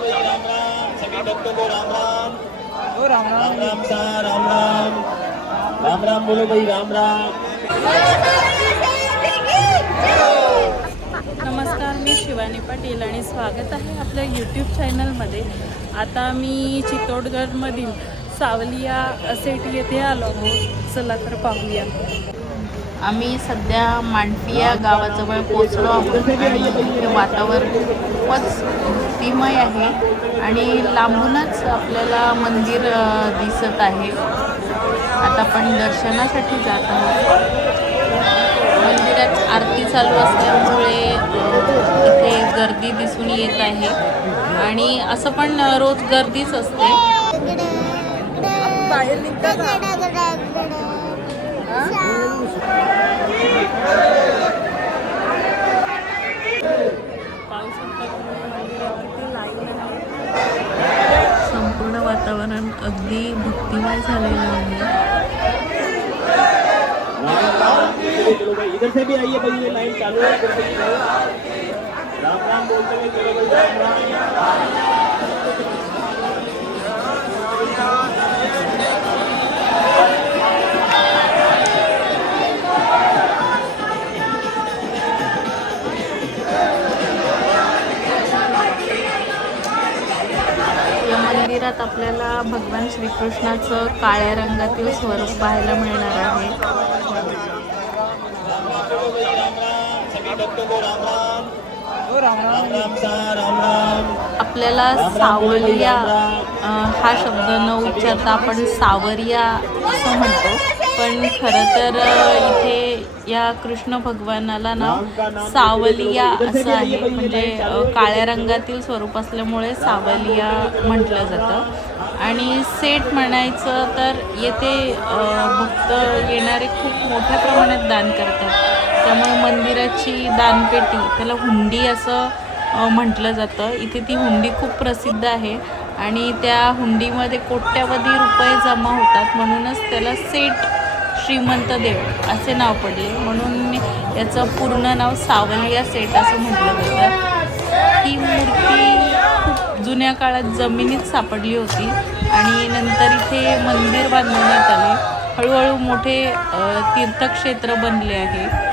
राम राम सभी भक्तों को राम राम। ओ राम राम राम सा राम राम। राम राम बोलो भाई राम राम। नमस्कार, मी शिवानी पाटील आणि स्वागत आहे आपल्या यूट्यूब चॅनलमध्ये। आता मी चित्तोडगडमधील सावलिया सेट येथे आलो आहोत। चला तर पाहूया। आम्ही सध्या मांडपिया गावाजवळ पोहोचलो आहोत आणि इथे वातावरण खूपच भक्तिमय आहे आणि लांबूनच आपल्याला मंदिर दिसत आहे। आता आपण दर्शनासाठी जात आहोत। मंदिरात आरती चालू असल्यामुळे इथे गर्दी दिसून येत आहे आणि असं पण रोज गर्दीच असते। बाहेर संपूर्ण वातावरण अगदी भक्तिमय झालेलं आहे। इधर से भी आइए भाई, ये लाइन चालू है। राम राम बोलते हुए चलो भाई राम राम। मंदिरात आपल्याला भगवान श्रीकृष्णाचं काळ्या रंगातील स्वरूप पाहायला मिळणार आहे। आपल्याला सावलिया हा शब्द न उच्चारता आपण सावरिया असं म्हणतो, पण खरं तर इथे या कृष्ण भगवानाला नाव सावलिया असं आहे। म्हणजे काळ्या रंगातील स्वरूप असल्यामुळे सावलिया म्हटलं जातं। आणि सेट म्हणायचं तर येथे भक्त येणारे खूप मोठ्या प्रमाणात दान करतात, त्यामुळे मंदिराची दानपेटी त्याला हुंडी असं म्हटलं जातं। इथे ती हुंडी खूप प्रसिद्ध आहे आणि त्या हुंडीमध्ये कोट्यावधी रुपये जमा होतात, म्हणूनच त्याला सेठ श्रीमंत देव असे नाव पडले। म्हणून याचं पूर्ण नाव सावलिया सेट असं म्हटलं जातं। ही मूर्ती खूप जुन्या काळात जमिनीत सापडली होती आणि नंतर इथे मंदिर बांधण्यात आले। हळूहळू मोठे तीर्थक्षेत्र बनले आहे।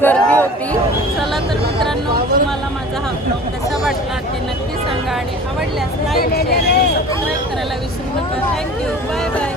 गर्दी होती। चला तर मित्रांनो, तुम्हाला माझा हा ब्लॉग कसा वाटला ते नक्की सांगा आणि आवडल्यास लाईक शेअर आणि सबस्क्राईब करायला विसरू नका। Thank you, bye bye.